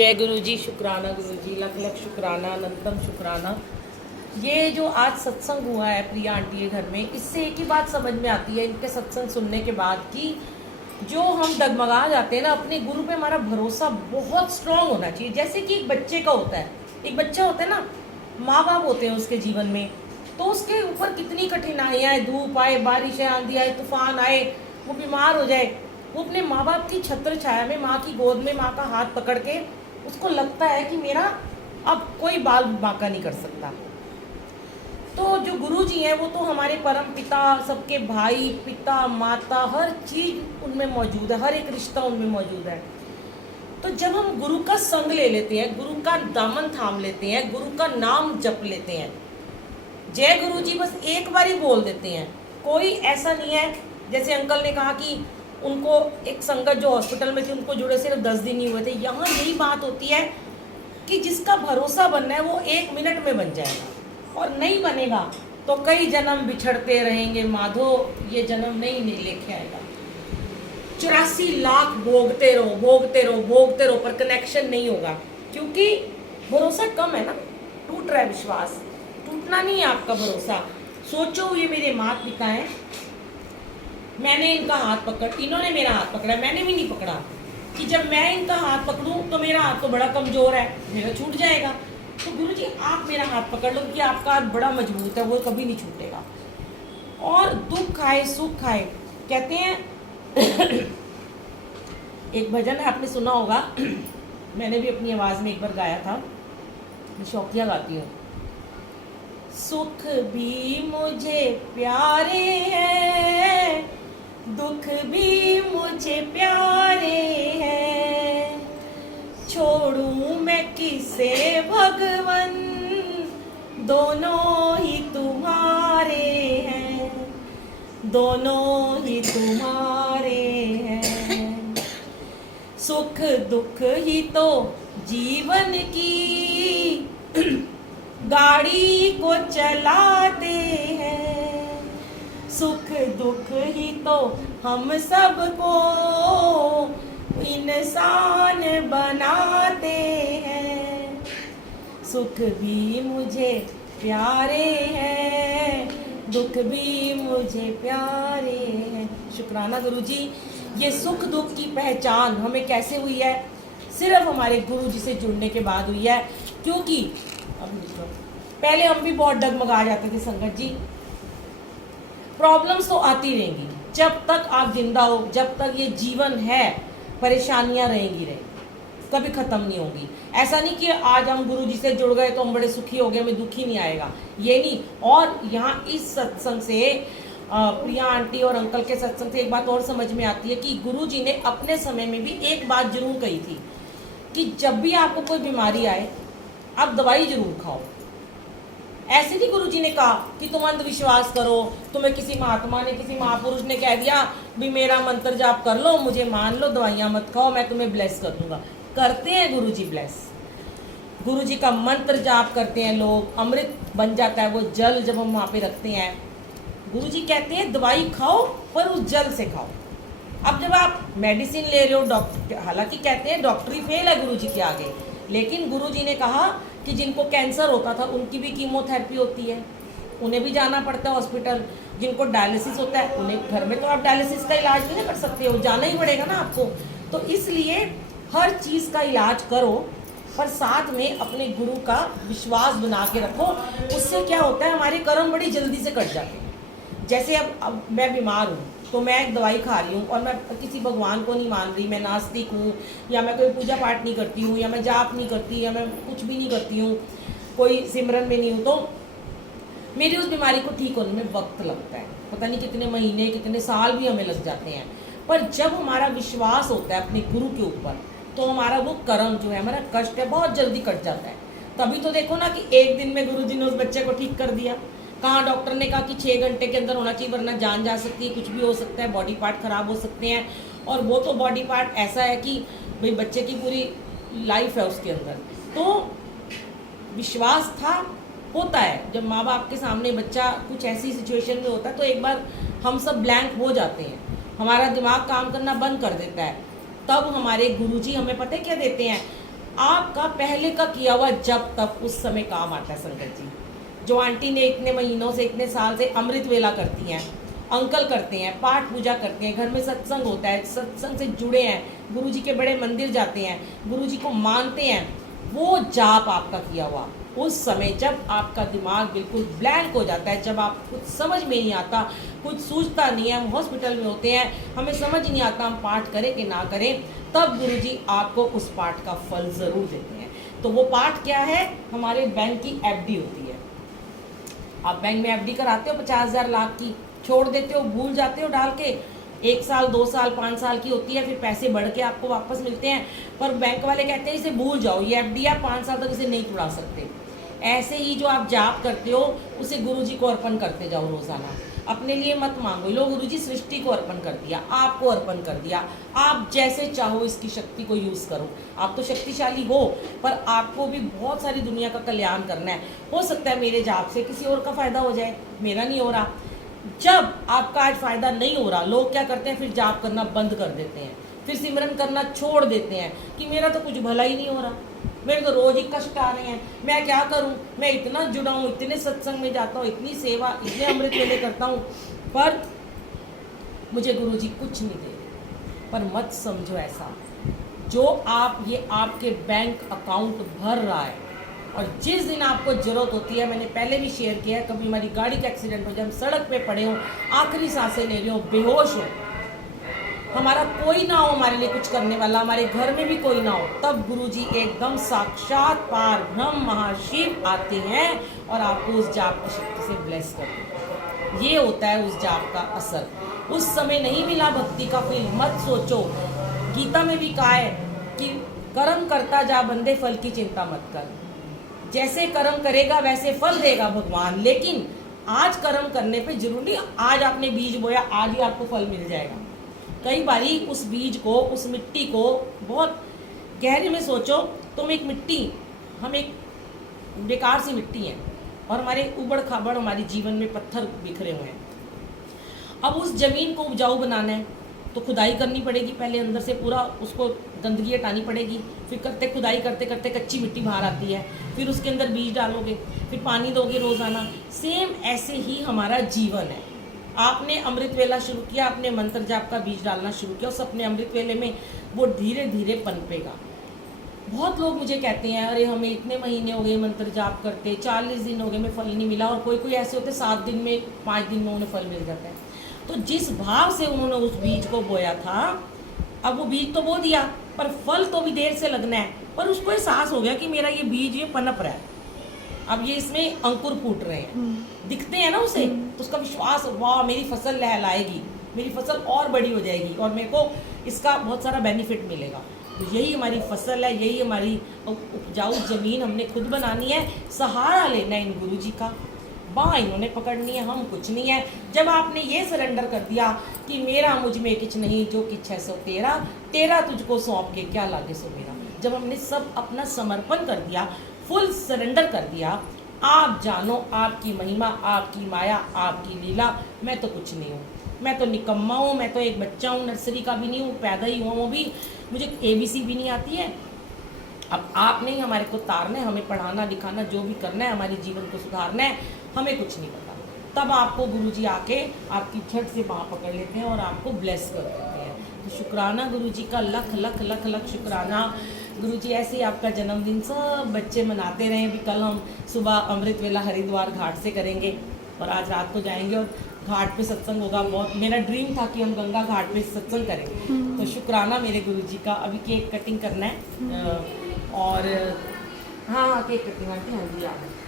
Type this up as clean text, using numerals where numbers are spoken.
जय गुरु जी, शुक्राना गुरु जी, लख लख शुक्राना, अनंतम शुक्राना। ये जो आज सत्संग हुआ है प्रिया आंटी के घर में, इससे एक ही बात समझ में आती है इनके सत्संग सुनने के बाद कि जो हम डगमगा जाते हैं ना, अपने गुरु पे हमारा भरोसा बहुत स्ट्रांग होना चाहिए। जैसे कि एक बच्चे का होता है, एक बच्चा होता है ना, माँ बाप होते हैं उसके जीवन में, तो उसके ऊपर कितनी कठिनाइयाँ आए, धूप आए, बारिश आए, आंधी आए, तूफान आए, वो बीमार हो जाए, वो अपने माँ बाप की छत्र छाया में, माँ की गोद में, माँ का हाथ पकड़ के उसको लगता है कि मेरा अब कोई बाल बांका नहीं कर सकता। तो जो गुरु जी हैं वो तो हमारे परम पिता, सबके भाई, पिता, माता, हर चीज़ उनमें मौजूद है, हर एक रिश्ता उनमें मौजूद है। तो जब हम गुरु का संग ले लेते हैं, गुरु का दामन थाम लेते हैं, गुरु का नाम जप लेते हैं, जय गुरु जी बस एक बार ही बोल देते हैं, कोई ऐसा नहीं है। जैसे अंकल ने कहा कि उनको एक संगत जो हॉस्पिटल में थी, उनको जुड़े सिर्फ 10 दिन ही हुए थे। यहाँ यही बात होती है कि जिसका भरोसा बनना है वो 1 मिनट में बन जाएगा, और नहीं बनेगा तो कई जन्म बिछड़ते रहेंगे माधो, ये जन्म नहीं लेके आएगा। 84 लाख भोगते रहो, भोगते रहो, भोगते रहो, पर कनेक्शन नहीं होगा, क्योंकि भरोसा कम है ना, टूट रहा है विश्वास। टूटना नहीं है आपका भरोसा। सोचो ये मेरे माता पिता हैं, मैंने इनका हाथ पकड़, इन्होंने मेरा हाथ पकड़ा, मैंने भी नहीं पकड़ा, कि जब मैं इनका हाथ पकड़ूं तो मेरा हाथ तो बड़ा कमजोर है, मेरा छूट जाएगा। तो गुरु जी आप मेरा हाथ पकड़ लो कि आपका हाथ बड़ा मजबूत है, वो कभी नहीं छूटेगा। और दुख आए सुख आए, कहते हैं एक भजन है, आपने सुना होगा, मैंने भी अपनी आवाज़ में एक बार गाया था, मैं शौकिया गाती हूँ। सुख भी मुझे प्यारे हैं, दुख भी मुझे प्यारे हैं, छोड़ूं मैं किसे भगवन, दोनों ही तुम्हारे हैं, दोनों ही तुम्हारे हैं। सुख दुख ही तो जीवन की गाड़ी को चलाते हैं, सुख दुख ही तो हम सबको इंसान बनाते हैं। सुख भी मुझे प्यारे हैं, दुख भी मुझे प्यारे हैं। शुक्राना गुरु जी। ये सुख दुख की पहचान हमें कैसे हुई है? सिर्फ हमारे गुरु जी से जुड़ने के बाद हुई है। क्योंकि अब पहले हम भी बहुत डगमगा जाते थे संगत जी। प्रॉब्लम्स तो आती रहेंगी, जब तक आप जिंदा हो, जब तक ये जीवन है, परेशानियां रहेंगी, कभी खत्म नहीं होगी। ऐसा नहीं कि आज हम गुरु जी से जुड़ गए तो हम बड़े सुखी हो गए, हमें दुख ही नहीं आएगा, ये नहीं। और यहाँ इस सत्संग से, प्रिया आंटी और अंकल के सत्संग से एक बात और समझ में आती है कि गुरु जी ने अपने समय में भी एक बात जरूर कही थी कि जब भी आपको कोई बीमारी आए आप दवाई जरूर खाओ। ऐसे नहीं गुरु जी ने कहा कि तुम अंधविश्वास करो, तुम्हें किसी महात्मा ने, किसी महापुरुष ने कह दिया भी मेरा मंत्र जाप कर लो, मुझे मान लो, दवाइयाँ मत खाओ, मैं तुम्हें ब्लेस कर दूंगा। करते हैं गुरु जी ब्लेस, गुरु जी का मंत्र जाप करते हैं लोग, अमृत बन जाता है वो जल जब हम वहाँ पे रखते हैं। गुरु जी कहते हैं दवाई खाओ पर उस जल से खाओ। अब जब आप मेडिसिन ले रहे हो, डॉक्टर, हालांकि कहते हैं डॉक्टरी फेल है गुरु जी के आगे, लेकिन गुरु जी ने कहा कि जिनको कैंसर होता था उनकी भी कीमोथेरेपी होती है, उन्हें भी जाना पड़ता है हॉस्पिटल। जिनको डायलिसिस होता है उन्हें, घर में तो आप डायलिसिस का इलाज भी नहीं कर सकते हो, जाना ही पड़ेगा ना आपको। तो इसलिए हर चीज़ का इलाज करो, पर साथ में अपने गुरु का विश्वास बना के रखो। उससे क्या होता है, हमारे कर्म बड़ी जल्दी से कट जाते हैं। जैसे अब मैं बीमार हूँ तो मैं एक दवाई खा रही हूँ और मैं किसी भगवान को नहीं मान रही, मैं नास्तिक हूँ, या मैं कोई पूजा पाठ नहीं करती हूँ, या मैं जाप नहीं करती, या मैं कुछ भी नहीं करती हूँ, कोई सिमरन में नहीं हूँ, तो मेरी उस बीमारी को ठीक होने में वक्त लगता है, पता नहीं कितने महीने, कितने साल भी हमें लग जाते हैं। पर जब हमारा विश्वास होता है अपने गुरु के ऊपर, तो हमारा वो कर्म जो है, हमारा कष्ट है, बहुत जल्दी कट जाता है। तभी तो देखो ना कि एक दिन में गुरु जी ने उस बच्चे को ठीक कर दिया। कहाँ डॉक्टर ने कहा कि 6 घंटे के अंदर होना चाहिए, वरना जान जा सकती है, कुछ भी हो सकता है, बॉडी पार्ट खराब हो सकते हैं। और वो तो बॉडी पार्ट ऐसा है कि भाई बच्चे की पूरी लाइफ है उसके अंदर। तो विश्वास था, होता है जब माँ बाप के सामने बच्चा कुछ ऐसी सिचुएशन में होता है तो एक बार हम सब ब्लैंक हो जाते हैं, हमारा दिमाग काम करना बंद कर देता है। तब हमारे गुरुजी हमें पता है क्या देते हैं, आपका पहले का किया हुआ जब तब उस समय काम आता है संकट जी। जो आंटी ने इतने महीनों से, इतने साल से अमृत वेला करती हैं, अंकल करते हैं, पाठ पूजा करते हैं, घर में सत्संग होता है, सत्संग से जुड़े हैं, गुरुजी के बड़े मंदिर जाते हैं, गुरुजी को मानते हैं, वो जाप आपका किया हुआ उस समय जब आपका दिमाग बिल्कुल ब्लैंक हो जाता है, जब आप कुछ समझ में नहीं आता, कुछ सूझता नहीं है, हम हॉस्पिटल में होते हैं, हमें समझ नहीं आता हम पाठ करें कि ना करें, तब गुरुजी आपको उस पाठ का फल ज़रूर देते हैं। तो वो पाठ क्या है? हमारे बैंक की एफडी होती है। आप बैंक में एफडी कराते हो 50,000 लाख की, छोड़ देते हो, भूल जाते हो डाल के, 1 साल 2 साल 5 साल की होती है, फिर पैसे बढ़ के आपको वापस मिलते हैं, पर बैंक वाले कहते हैं इसे भूल जाओ, ये एफडी है, 5 साल तक इसे नहीं उड़ा सकते। ऐसे ही जो आप जाप करते हो उसे गुरुजी को अर्पण करते जाओ रोजाना। अपने लिए मत मांगो, लो गुरुजी सृष्टि को अर्पण कर दिया, आपको अर्पण कर दिया, आप जैसे चाहो इसकी शक्ति को यूज़ करो। आप तो शक्तिशाली हो, पर आपको भी बहुत सारी दुनिया का कल्याण करना है। हो सकता है मेरे जाप से किसी और का फायदा हो जाए, मेरा नहीं हो रहा। जब आपका आज फायदा नहीं हो रहा, लोग क्या करते हैं, फिर जाप करना बंद कर देते हैं, फिर सिमरन करना छोड़ देते हैं कि मेरा तो कुछ भला ही नहीं हो रहा, मेरे तो रोज ही कष्ट आ रहे हैं, मैं क्या करूं, मैं इतना जुड़ा हूं, इतने सत्संग में जाता हूं, इतनी सेवा, इतने अमृत वेले करता हूं, पर मुझे गुरुजी कुछ नहीं दे। पर मत समझो ऐसा, जो आप ये आपके बैंक अकाउंट भर रहा है, और जिस दिन आपको जरूरत होती है, मैंने पहले भी शेयर किया है, कभी हमारी गाड़ी का एक्सीडेंट हो जाए, हम सड़क पे पड़े हो, आखिरी सांसें ले रहे हो, बेहोश हो, हमारा कोई ना हो हमारे लिए कुछ करने वाला, हमारे घर में भी कोई ना हो, तब गुरुजी एकदम साक्षात पार ब्रह्म महाशिव आते हैं और आपको उस जाप की शक्ति से ब्लेस करते हैं। ये होता है उस जाप का असर। उस समय नहीं मिला भक्ति का फल, मत सोचो। गीता में भी कहा है कि कर्म करता जा बंदे, फल की चिंता मत कर। जैसे कर्म करेगा वैसे फल देगा भगवान, लेकिन आज कर्म करने पे जरूरी आज आपने बीज बोया, आज ही आपको फल मिल जाएगा। कई बारी उस बीज को, उस मिट्टी को बहुत गहरे में सोचो, तुम एक मिट्टी, हम एक बेकार सी मिट्टी हैं और हमारे उबड़ खाबड़ हमारे जीवन में पत्थर बिखरे हुए हैं। अब उस जमीन को उपजाऊ बनाना है तो खुदाई करनी पड़ेगी, पहले अंदर से पूरा उसको गंदगी हटानी पड़ेगी, फिर खुदाई करते करते कच्ची मिट्टी बाहर आती है, फिर उसके अंदर बीज डालोगे, फिर पानी दोगे रोज़ाना। सेम ऐसे ही हमारा जीवन है। आपने अमृत वेला शुरू किया, आपने मंत्र जाप का बीज डालना शुरू किया, उस अपने अमृत वेले में वो धीरे धीरे पनपेगा। बहुत लोग मुझे कहते हैं, अरे हमें इतने महीने हो गए मंत्र जाप करते, 40 दिन हो गए, हमें फल नहीं मिला, और कोई कोई ऐसे होते 7 दिन में, 5 दिन में उन्हें फल मिल जाता है। तो जिस भाव से उन्होंने उस बीज को बोया था, अब वो बीज तो बो दिया, पर फल तो भी देर से लगना है, पर उसको एहसास हो गया कि मेरा ये बीज ये पनप रहा है, अब ये इसमें अंकुर फूट रहे हैं, दिखते हैं ना उसे, तो उसका विश्वास, वाह मेरी फसल लहलाएगी, मेरी फसल और बड़ी हो जाएगी और मेरे को इसका बहुत सारा बेनिफिट मिलेगा। तो यही हमारी फसल है, यही हमारी उपजाऊ ज़मीन हमने खुद बनानी है, सहारा लेना है इन गुरुजी का, बाँ इन्होंने पकड़नी है, हम कुछ नहीं है। जब आपने ये सरेंडर कर दिया कि मेरा मुझ में किछ नहीं, जो किछ है सो तेरा, तेरा तुझको सौंप के क्या लागे सो मेरा, जब हमने सब अपना समर्पण कर दिया, फुल सरेंडर कर दिया, आप जानो आपकी महिमा, आपकी माया, आपकी लीला, मैं तो कुछ नहीं हूँ, मैं तो निकम्मा हूँ, मैं तो एक बच्चा हूँ, नर्सरी का भी नहीं हूँ, पैदा ही हुआ, वो भी मुझे ABC भी नहीं आती है। अब आपने ही हमारे को तारना है, हमें पढ़ाना लिखाना जो भी करना है, हमारे जीवन को सुधारना है, हमें कुछ नहीं पता। तब आपको गुरुजी आके आपकी झट से बाँह पकड़ लेते हैं और आपको ब्लेस कर देते हैं। तो शुक्राना गुरुजी का, लख लख लख लख शुक्राना। गुरुजी ऐसे ही आपका जन्मदिन सब बच्चे मनाते रहे। अभी कल हम सुबह अमृत वेला हरिद्वार घाट से करेंगे और आज रात को जाएंगे और घाट पे सत्संग होगा। बहुत मेरा ड्रीम था कि हम गंगा घाट पे सत्संग करें, तो शुक्राना मेरे गुरुजी का। अभी केक कटिंग करना है और हाँ केक कटिंग आंटी, हाँ जी आ गए।